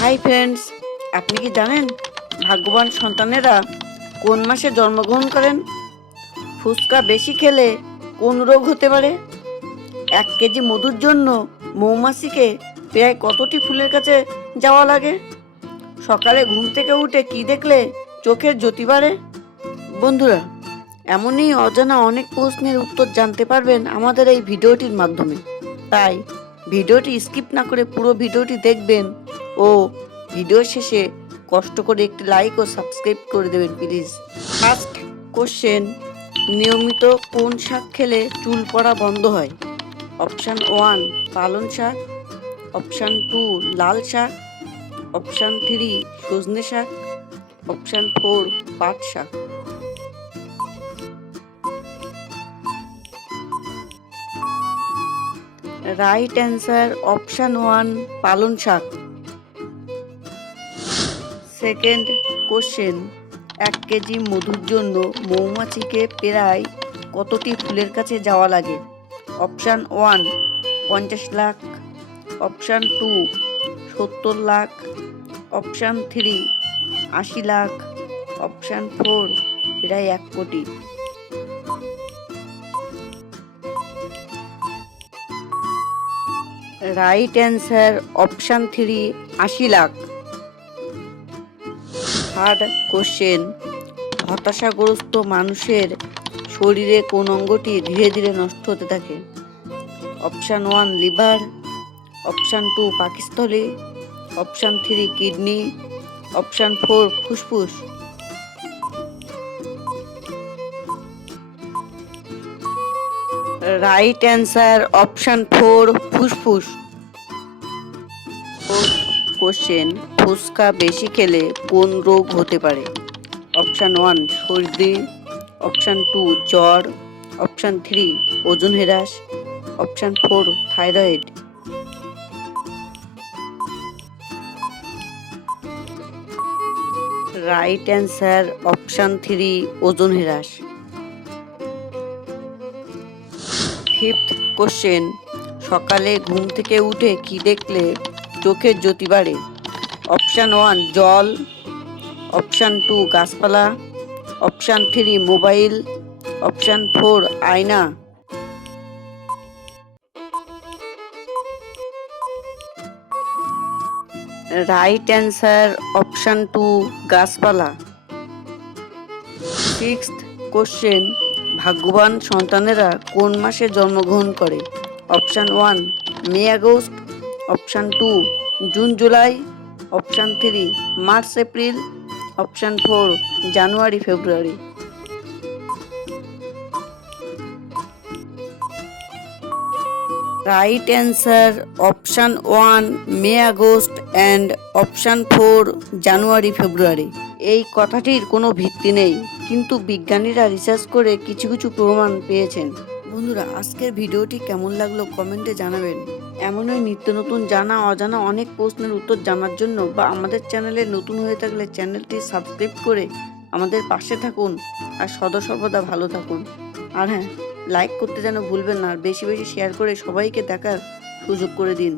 Hi friends, আপনি কি জানেন ভাগ্যবান সন্তানেরা কোন মাসে জন্মগ্রহণ করেন? ফুচকা বেশি খেলে কোন রোগ হতে পারে? এক কেজি মধুর জন্য মৌমাছিকে প্রায় কতটি ফুলের কাছে যাওয়া লাগে? সকালে ঘুম থেকে উঠে কি দেখলে চোখের জ্যোতি বাড়ে? বন্ধুরা, এমনই অজানা অনেক প্রশ্নের উত্তর জানতে পারবেন আমাদের এই ভিডিওটির মাধ্যমে। তাই ভিডিওটি স্কিপ না করে পুরো ভিডিওটি দেখবেন ও ভিডিও শেষে কষ্ট করে একটি লাইক ও সাবস্ক্রাইব করে দেবেন প্লিজ ফার্স্ট কোশ্চেন নিয়মিত কোন শাক খেলে চুল পড়া বন্ধ হয়? অপশান ওয়ান পালন শাক। অপশান টু লাল শাক। অপশান থ্রি সজনে শাক। অপশান ফোর পাট শাক। রাইট অ্যান্সার অপশান ওয়ান পালন শাক। সেকেন্ড কোশ্চেন এক কেজি মধুর জন্য মৌমাছিকে প্রায় কতটি ফুলের কাছে যাওয়া লাগে? অপশান ওয়ান পঞ্চাশ লাখ। অপশান টু সত্তর লাখ। অপশান থ্রি আশি লাখ। অপশান ফোর প্রায় এক কোটি। রাইট অ্যান্সার অপশান থ্রি আশি লাখ। থার্ড কোশ্চেন হতাশাগ্রস্ত মানুষের শরীরে কোন অঙ্গটি ধীরে ধীরে নষ্ট হতে থাকে? Option one liver option two পাকিস্থলী। Option three kidney option four ফুসফুস। রাইট অ্যান্সার অপশান ফোর ফুসফুস। কোশ্চেন ফুচকা বেশি খেলে কোন রোগ হতে পারে? অপশান ওয়ান সর্দি অপশান টু জ্বর অপশান থ্রি ওজন হ্রাস option four thyroid right answer option three ওজন হ্রাস। ফিফথ কোশ্চেন সকালে ঘুম থেকে উঠে কি দেখলে চোখের জ্যোতি বাড়ে। অপশান ওয়ান জল। অপশান টু গাছপালা। Option three mobile option four আয়না। রাইট অ্যান্সার অপশান টু গাছপালা। সিক্সথ কোশ্চেন ভাগ্যবান সন্তানেরা কোন মাসে জন্মগ্রহণ করে? Option one May August option two, June, July, option three, March, April, option four, January, February. Right answer option one May August and option four জানুয়ারি ফেব্রুয়ারি এই কথাটির কোনো ভিত্তি নেই, কিন্তু বিজ্ঞানীরা রিসার্চ করে কিছু কিছু প্রমাণ পেয়েছেন। বন্ধুরা, আজকের ভিডিওটি কেমন লাগল কমেন্টে জানাবেন। এমনই নিত্য নতুন জানা, অজানা অনেক প্রশ্নের উত্তর জানার জন্য বা আমাদের চ্যানেলে নতুন হয়ে থাকলে চ্যানেলটি সাবস্ক্রাইব করে আমাদের পাশে থাকুন আর সদা সর্বদা ভালো থাকুন। আর হ্যাঁ লাইক করতে যেন ভুলবেন না আর বেশি বেশি শেয়ার করে সবাইকে দেখার সুযোগ করে দিন।